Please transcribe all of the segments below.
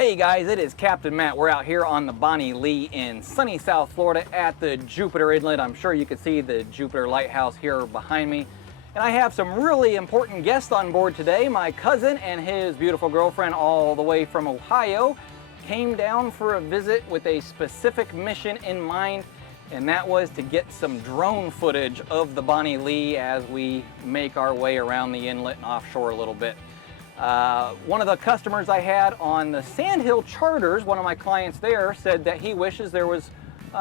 Hey guys, it is Captain Matt. We're out here on the Bonnie Lee in sunny South Florida at the Jupiter Inlet. I'm sure you can see the Jupiter Lighthouse here behind me. And I have some really important guests on board today. My cousin and his beautiful girlfriend all the way from Ohio came down for a visit with a specific mission in mind, and that was to get some drone footage of the Bonnie Lee as we make our way around the inlet and offshore a little bit. One of the customers I had on the Sandhill charters, one of my clients there, said that he wishes there was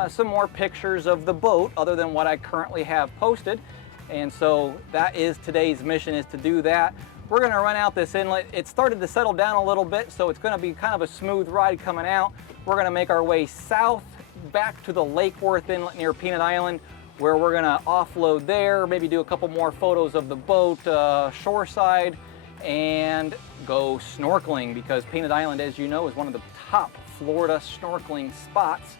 some more pictures of the boat other than what I currently have posted. And so that is today's mission, is to do that. We're going to run out this inlet. It started to settle down a little bit, so it's going to be kind of a smooth ride coming out. We're going to make our way south back to the Lake Worth Inlet near Peanut Island, where we're going to offload there, maybe do a couple more photos of the boat shoreside, and go snorkeling, because Peanut Island, as you know, is one of the top Florida snorkeling spots.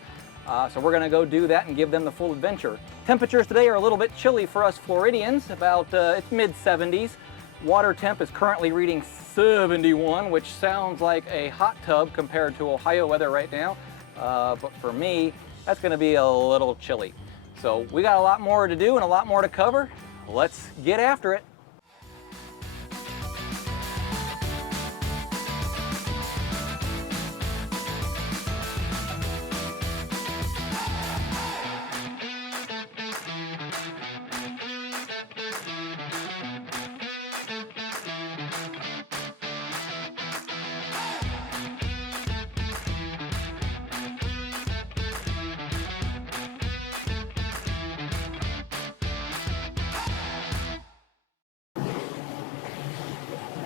So we're going to go do that and give them the full adventure. Temperatures today are a little bit chilly for us Floridians, about it's mid-70s. Water temp is currently reading 71, which sounds like a hot tub compared to Ohio weather right now. But for me, that's going to be a little chilly. So we got a lot more to do and a lot more to cover. Let's get after it.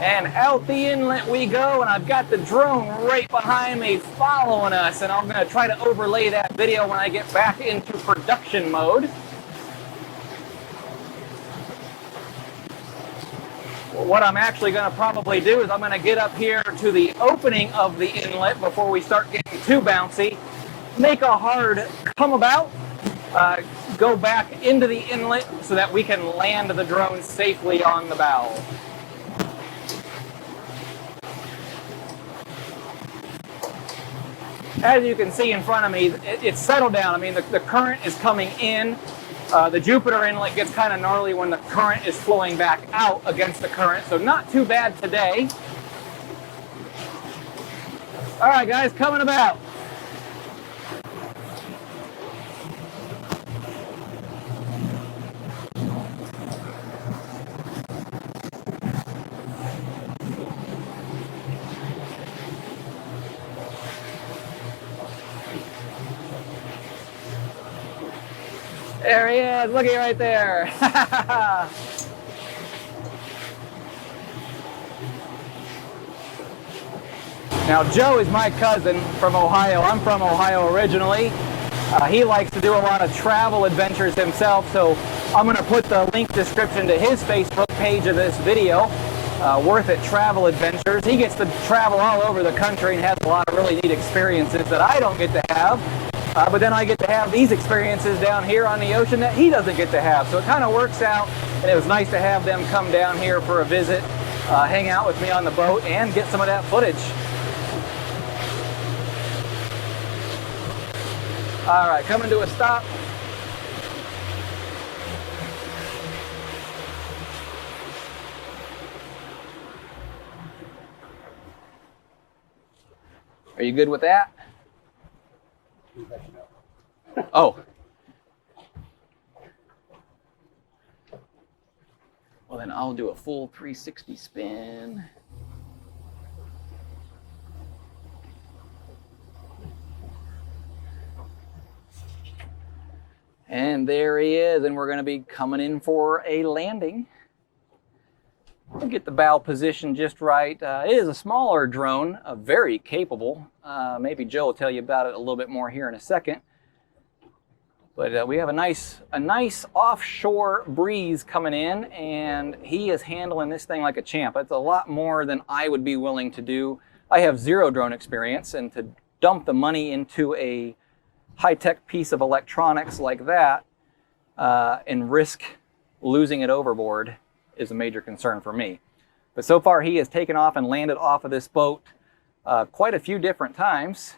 And out the inlet we go, and I've got the drone right behind me following us, and I'm going to try to overlay that video when I get back into production mode. Well, what I'm actually going to probably do is I'm going to get up here to the opening of the inlet before we start getting too bouncy, make a hard come about, go back into the inlet so that we can land the drone safely on the bow. As you can see in front of me, it's settled down. I mean, the current is coming in. The Jupiter Inlet gets kind of gnarly when the current is flowing back out against the current, so not too bad today. All right, guys, coming about. There he is, looky right there. Now, Joe is my cousin from Ohio. I'm from Ohio originally. He likes to do a lot of travel adventures himself, so I'm going to put the link description to his Facebook page of this video, Worth It Travel Adventures. He gets to travel all over the country and has a lot of really neat experiences that I don't get to have. But then I get to have these experiences down here on the ocean that he doesn't get to have. So it kind of works out, and it was nice to have them come down here for a visit, hang out with me on the boat, and get some of that footage. All right, coming to a stop. Are you good with that? Oh. Well, then I'll do a full 360 spin. And there he is, and we're going to be coming in for a landing. We'll get the bow position just right. It is a smaller drone, very capable. Maybe Joe will tell you about it a little bit more here in a second. But we have a nice offshore breeze coming in, and he is handling this thing like a champ. It's a lot more than I would be willing to do. I have zero drone experience, and to dump the money into a high-tech piece of electronics like that and risk losing it overboard is a major concern for me. But so far he has taken off and landed off of this boat quite a few different times.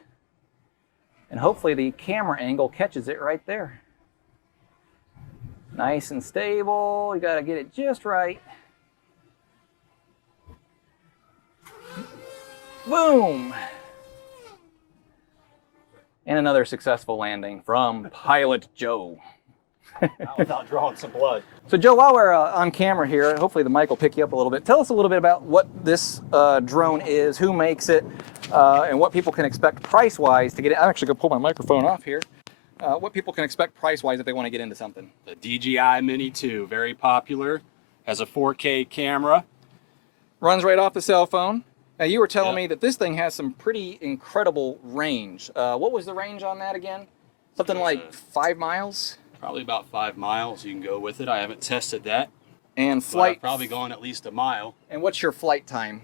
And hopefully the camera angle catches it right there. Nice and stable. You got to get it just right. Boom! And another successful landing from Pilot Joe. Without drawing some blood. So Joe, while we're on camera here, hopefully the mic will pick you up a little bit. Tell us a little bit about what this drone is, who makes it, and what people can expect price-wise to get it. I'm actually going to pull my microphone off here. What people can expect price-wise if they want to get into something. The DJI Mini 2, very popular, has a 4K camera. Runs right off the cell phone. Now you were telling me that this thing has some pretty incredible range. What was the range on that again? Something like 5 miles? Probably about 5 miles you can go with it. I haven't tested that. And flight? Probably going at least a mile. And what's your flight time?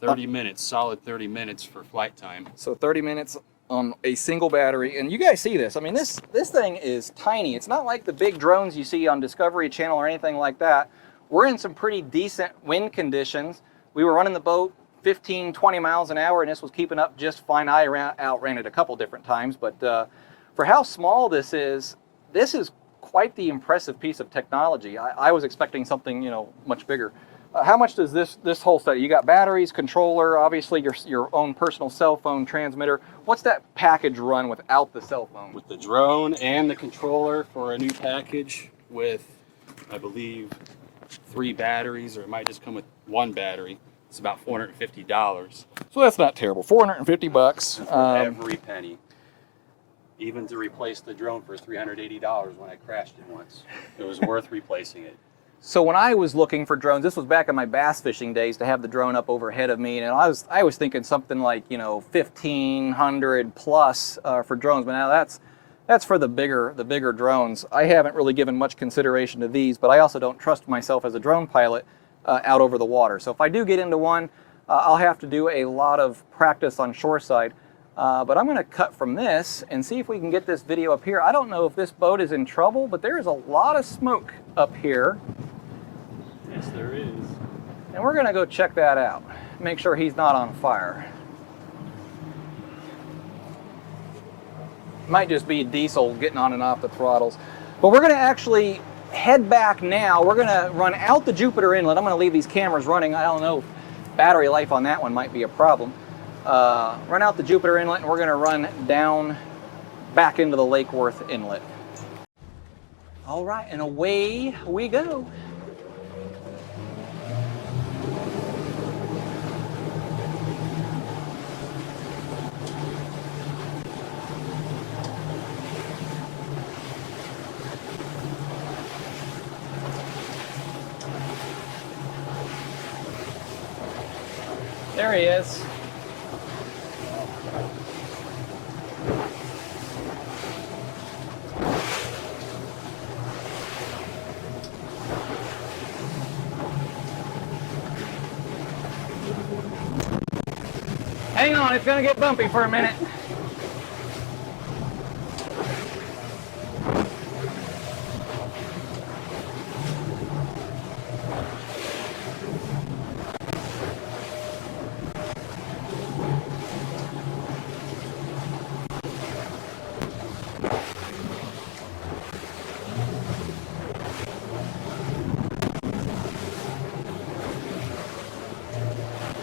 30 minutes, solid 30 minutes for flight time. So 30 minutes on a single battery. And you guys see this. I mean, this thing is tiny. It's not like the big drones you see on Discovery Channel or anything like that. We're in some pretty decent wind conditions. We were running the boat 15, 20 miles an hour, and this was keeping up just fine. I outran it a couple different times, but for how small this is quite the impressive piece of technology. I was expecting something, you know, much bigger. How much does this whole set? You got batteries, controller, obviously your own personal cell phone transmitter. What's that package run without the cell phone? With the drone and the controller for a new package with, I believe, 3 batteries, or it might just come with 1 battery. It's about $450. So that's not terrible. $450. Every penny. Even to replace the drone for $380 when I crashed it once. It was worth replacing it. So when I was looking for drones, this was back in my bass fishing days, to have the drone up overhead of me, and I was thinking something like, you know, 1,500 plus for drones. But now that's for the bigger drones. I haven't really given much consideration to these, but I also don't trust myself as a drone pilot out over the water. So if I do get into one, I'll have to do a lot of practice on shoreside. But I'm going to cut from this and see if we can get this video up here. I don't know if this boat is in trouble, but there is a lot of smoke up here. Yes, there is. And we're going to go check that out. Make sure he's not on fire. Might just be diesel getting on and off the throttles. But we're going to actually head back now. We're going to run out the Jupiter Inlet. I'm going to leave these cameras running. I don't know, battery life on that one might be a problem. Run out the Jupiter Inlet, and we're going to run down back into the Lake Worth Inlet. All right, and away we go. There he is. Hang on, it's gonna get bumpy for a minute.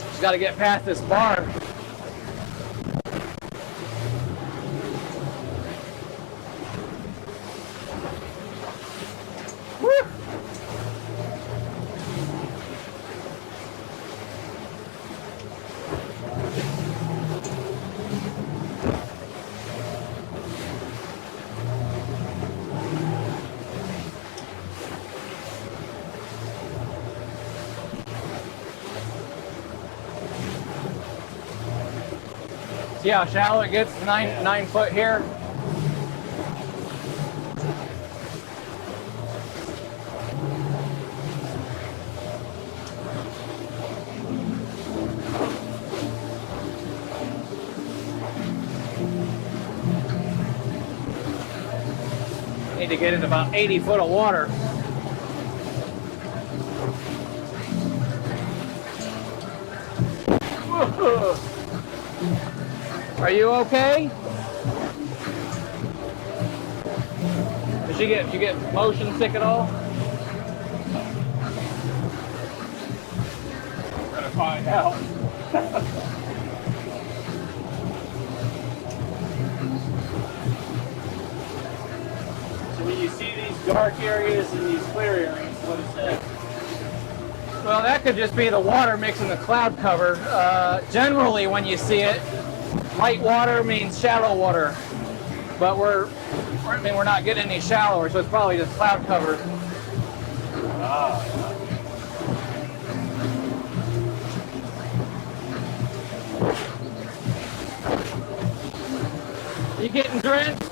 Just gotta get past this bar. See how shallow it gets, 9 foot here? Need to get in about 80 foot of water. Whoa. Are you okay? Did you get motion sick at all? We're gonna find out. So when you see these dark areas and these clear areas, what is that? Well, that could just be the water mixing the cloud cover. Generally, when you see it, light water means shallow water, but we're not getting any shallower, so it's probably just cloud cover. Ah. You getting drenched?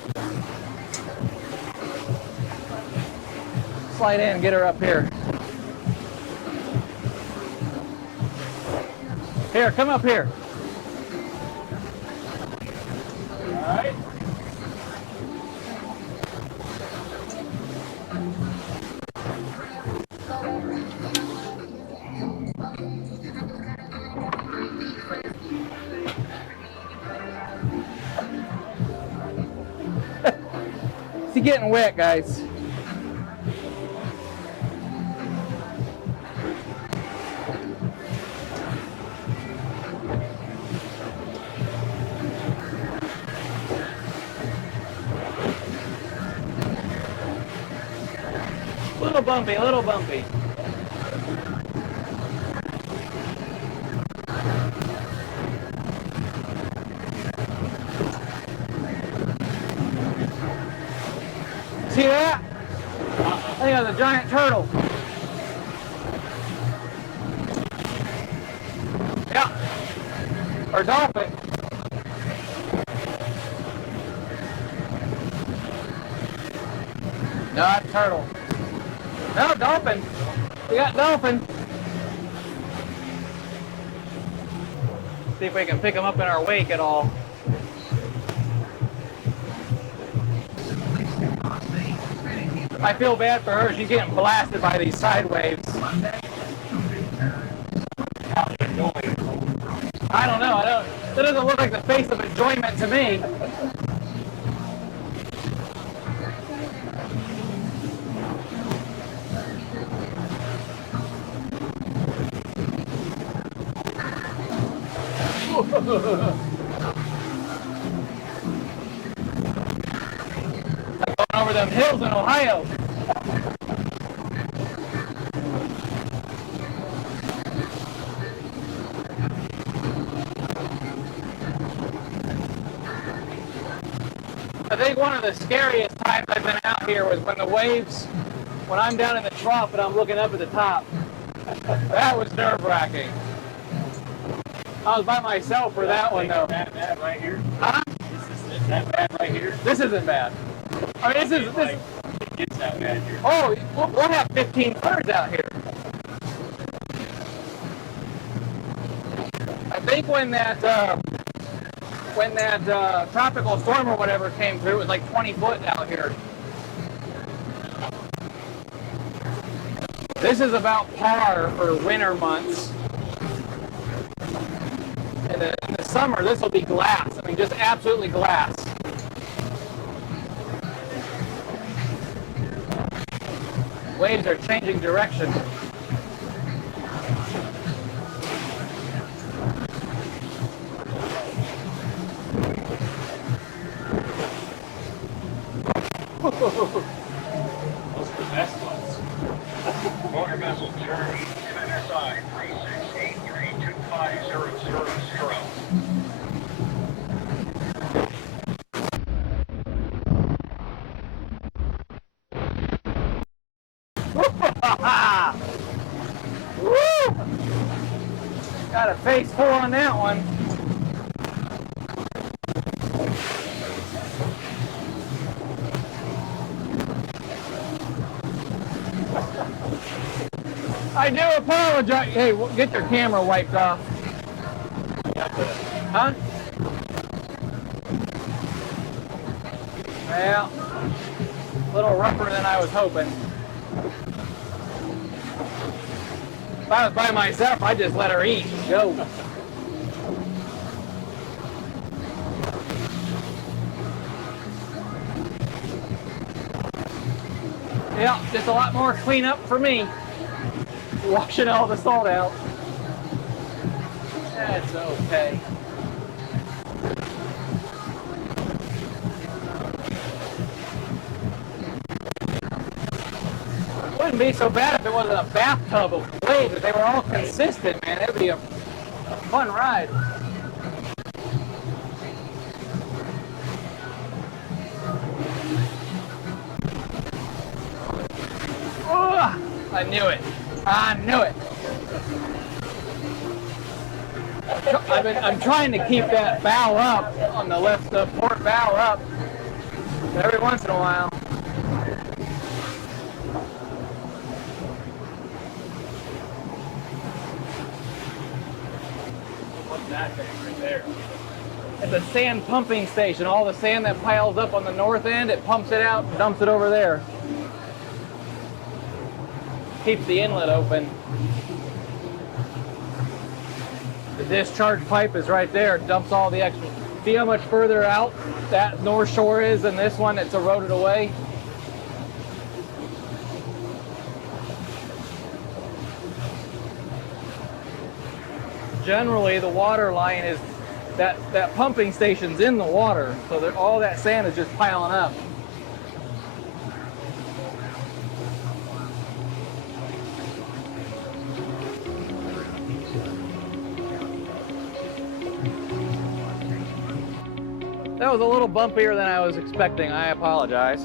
Slide in, get her up here. Here, come up here. All right. It's getting wet, guys. Little bumpy, a little bumpy. See that? I think that's a giant turtle. Yeah. Or dolphin. No, that's turtle. No, dolphin. We got dolphin. See if we can pick them up in our wake at all. I feel bad for her. She's getting blasted by these side waves. I don't know. That doesn't look like the face of enjoyment to me. Like going over them hills in Ohio. I think one of the scariest times I've been out here was when I'm down in the trough and I'm looking up at the top. That was nerve-wracking. I was by myself for that one, though. That bad right here? Huh? Is that bad right here? This isn't bad. I mean, this. It gets that bad here. Oh, we'll have 15 birds out here. I think when that tropical storm or whatever came through, it was like 20 foot out here. This is about par for winter months. In the summer, this will be glass. I mean, just absolutely glass. Waves are changing direction. Those are the best ones. Motor vessel turn center side 36832500. Woo! Got a face full on that one. I do apologize. Hey, get your camera wiped off. Huh? Well, a little rougher than I was hoping. If I was by myself, I'd just let her eat and go. Yeah, just a lot more cleanup for me. Washing all the salt out. That's okay. Wouldn't be so bad if it wasn't a bathtub of blades, if they were all consistent, man. It'd be a fun ride. Oh, I knew it. I knew it. I'm trying to keep that bow up on the left, the port bow up every once in a while. What's that thing right there? It's a sand pumping station. All the sand that piles up on the north end, it pumps it out and dumps it over there. Keeps the inlet open. The discharge pipe is right there. It dumps all the extra. See how much further out that north shore is than this one? It's eroded away. Generally, the water line is that pumping station's in the water, so that all that sand is just piling up. That was a little bumpier than I was expecting. I apologize.